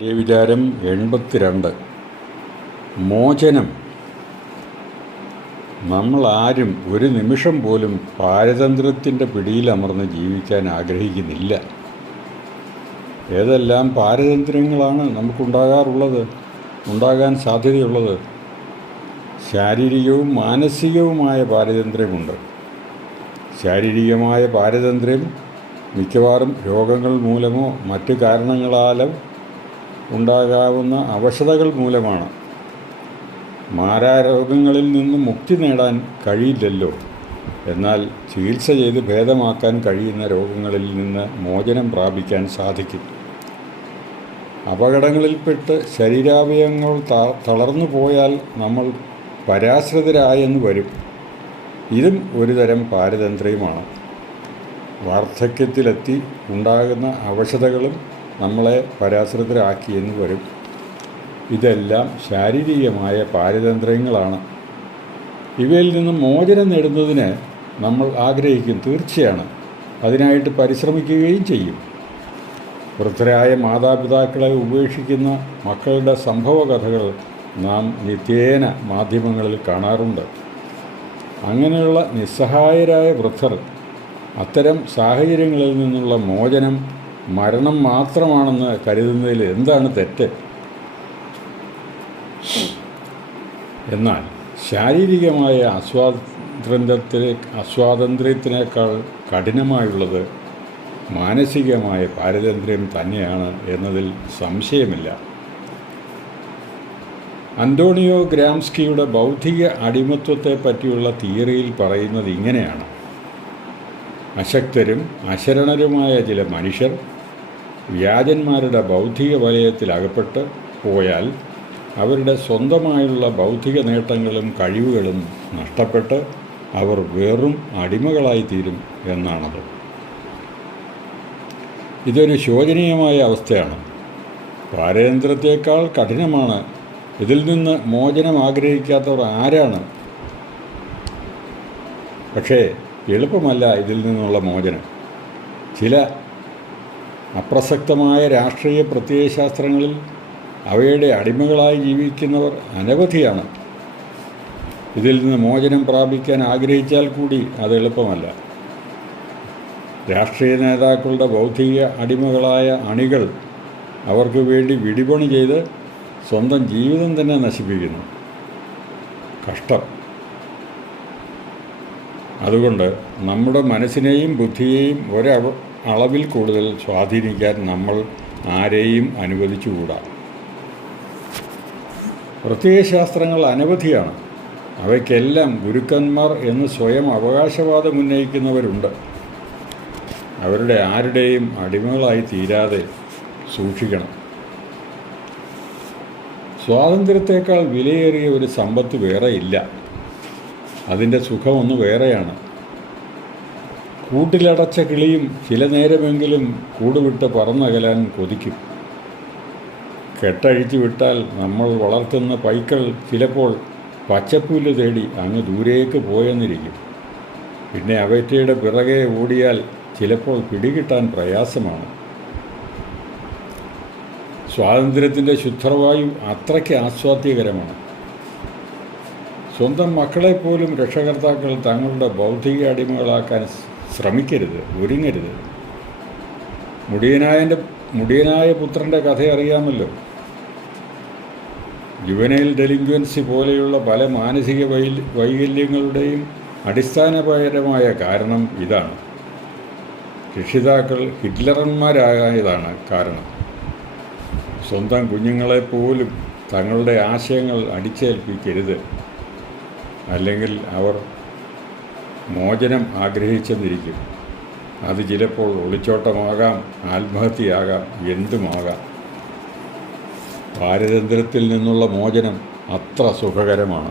വിചാരം 82. മോചനം. നമ്മളാരും ഒരു നിമിഷം പോലും പാരതന്ത്ര്യത്തിൻ്റെ പിടിയിലമർന്ന് ജീവിക്കാൻ ആഗ്രഹിക്കുന്നില്ല. ഏതെല്ലാം പാരതന്ത്ര്യങ്ങളാണ് നമുക്കുണ്ടാകാറുള്ളത്, ഉണ്ടാകാൻ സാധ്യതയുള്ളത്? ശാരീരികവും മാനസികവുമായ പാരതന്ത്ര്യമുണ്ട്. ശാരീരികമായ പാരതന്ത്ര്യം മിക്കവാറും രോഗങ്ങൾ മൂലമോ മറ്റു കാരണങ്ങളാലോ ഉണ്ടാകാവുന്ന അവശതകൾ മൂലമാണ്. മാരാരോഗങ്ങളിൽ നിന്ന് മുക്തി നേടാൻ കഴിയില്ലല്ലോ. എന്നാൽ ചികിത്സ ചെയ്ത് ഭേദമാക്കാൻ കഴിയുന്ന രോഗങ്ങളിൽ നിന്ന് മോചനം പ്രാപിക്കാൻ സാധിക്കും. അപകടങ്ങളിൽപ്പെട്ട് ശരീരാവയവങ്ങൾ തളർന്നു പോയാൽ നമ്മൾ പരാശ്രിതരായെന്ന് വരും. ഇതും ഒരുതരം പാരതന്ത്ര്യമാണ്. വാർദ്ധക്യത്തിലെത്തി ഉണ്ടാകുന്ന അവശതകളും നമ്മളെ പരാശ്രിതരാക്കിയെന്ന് വരും. ഇതെല്ലാം ശാരീരികമായ പാരതന്ത്ര്യങ്ങളാണ്. ഇവയിൽ നിന്ന് മോചനം നേടുന്നതിന് നമ്മൾ ആഗ്രഹിക്കും, തീർച്ചയാണ്. അതിനായിട്ട് പരിശ്രമിക്കുകയും ചെയ്യും. വൃദ്ധരായ മാതാപിതാക്കളെ ഉപേക്ഷിക്കുന്ന മക്കളുടെ സംഭവകഥകൾ നാം നിത്യേന മാധ്യമങ്ങളിൽ കാണാറുണ്ട്. അങ്ങനെയുള്ള നിസ്സഹായരായ വൃദ്ധർ അത്തരം സാഹചര്യങ്ങളിൽ നിന്നുള്ള മോചനം മരണം മാത്രമാണെന്ന് കരുതുന്നതിൽ എന്താണ് തെറ്റ്? എന്നാൽ ശാരീരികമായ അസ്വാതന്ത്ര്യത്തിനേക്കാൾ കഠിനമായുള്ളത് മാനസികമായ പാരതന്ത്ര്യം തന്നെയാണ് എന്നതിൽ സംശയമില്ല. അന്തോണിയോ ഗ്രാംസ്കിയുടെ ബൗദ്ധിക അടിമത്വത്തെ പറ്റിയുള്ള തിയറിയിൽ പറയുന്നത് ഇങ്ങനെയാണ്: അശക്തരും അശരണരുമായ ചില മനുഷ്യർ വ്യാജന്മാരുടെ ബൗദ്ധിക വലയത്തിൽ അകപ്പെട്ട് പോയാൽ അവരുടെ സ്വന്തമായുള്ള ബൗദ്ധിക നേട്ടങ്ങളും കഴിവുകളും നഷ്ടപ്പെട്ട് അവർ വെറും അടിമകളായിത്തീരും എന്നാണത്. ഇതൊരു ശോചനീയമായ അവസ്ഥയാണ്. പാരതന്ത്ര്യത്തേക്കാൾ കഠിനമാണ്. ഇതിൽ നിന്ന് മോചനം ആഗ്രഹിക്കാത്തവർ ആരാണ്? പക്ഷേ എളുപ്പമല്ല ഇതിൽ നിന്നുള്ള മോചനം. ചില അപ്രസക്തമായ രാഷ്ട്രീയ പ്രത്യയശാസ്ത്രങ്ങളിൽ അവയുടെ അടിമകളായി ജീവിക്കുന്നവർ അനവധിയാണ്. ഇതിൽ നിന്ന് മോചനം പ്രാപിക്കാൻ ആഗ്രഹിച്ചാൽ കൂടി അത് എളുപ്പമല്ല. രാഷ്ട്രീയ നേതാക്കളുടെ ബൗദ്ധിക അടിമകളായ അണികൾ അവർക്ക് വേണ്ടി വിടിപണി ചെയ്ത് സ്വന്തം ജീവിതം തന്നെ നശിപ്പിക്കുന്നു. കഷ്ടം. അതുകൊണ്ട് നമ്മുടെ മനസ്സിനെയും ബുദ്ധിയെയും ഒരളവിൽ കൂടുതൽ സ്വാധീനിക്കാൻ നമ്മൾ ആരെയും അനുവദിച്ചുകൂടാ. പ്രത്യയശാസ്ത്രങ്ങൾ അനവധിയാണ്. അവയ്ക്കെല്ലാം ഗുരുക്കന്മാർ എന്ന് സ്വയം അവകാശവാദം ഉന്നയിക്കുന്നവരുണ്ട്. അവരുടെ ആരുടെയും അടിമകളായി തീരാതെ സൂക്ഷിക്കണം. സ്വാതന്ത്ര്യത്തേക്കാൾ വിലയേറിയ ഒരു സമ്പത്ത് വേറെയില്ല. അതിൻ്റെ സുഖമൊന്ന് വേറെയാണ്. കൂട്ടിലടച്ച കിളിയും ചില നേരമെങ്കിലും കൂടുവിട്ട് പറന്നകലാൻ കൊതിക്കും. കെട്ടഴിച്ചു വിട്ടാൽ നമ്മൾ വളർത്തുന്ന പൈക്കൾ ചിലപ്പോൾ പച്ചപ്പുല്ല് തേടി അങ്ങ് ദൂരേക്ക് പോയെന്നിരിക്കും. പിന്നെ അവറ്റയുടെ പിറകെ ഓടിയാൽ ചിലപ്പോൾ പിടികിട്ടാൻ പ്രയാസമാണ്. സ്വാതന്ത്ര്യത്തിൻ്റെ ശുദ്ധവായു അത്രയ്ക്ക് ആസ്വാദ്യകരമാണ്. സ്വന്തം മക്കളെപ്പോലും രക്ഷകർത്താക്കൾ തങ്ങളുടെ ബൗദ്ധിക അടിമകളാക്കാൻ ശ്രമിക്കരുത്, ഒരുങ്ങരുത്. മുടിയനായ പുത്രൻ്റെ കഥ അറിയാമല്ലോ. ജുവനൈൽ ഡെലിങ്ക്വൻസി പോലെയുള്ള പല മാനസിക വൈകല്യങ്ങളുടെയും അടിസ്ഥാനപരമായ കാരണം ഇതാണ്. രക്ഷിതാക്കൾ ഹിറ്റ്ലർമാരായതാണ് കാരണം. സ്വന്തം കുഞ്ഞുങ്ങളെപ്പോലും തങ്ങളുടെ ആശയങ്ങൾ അടിച്ചേൽപ്പിക്കരുത്. അല്ലെങ്കിൽ അവർ മോചനം ആഗ്രഹിച്ചെന്നിരിക്കും. അത് ചിലപ്പോൾ ഒളിച്ചോട്ടമാകാം, ആത്മഹത്യയാകാം, എന്തുമാകാം. പാരതന്ത്ര്യത്തിൽ നിന്നുള്ള മോചനം അത്ര സുഖകരമാണ്.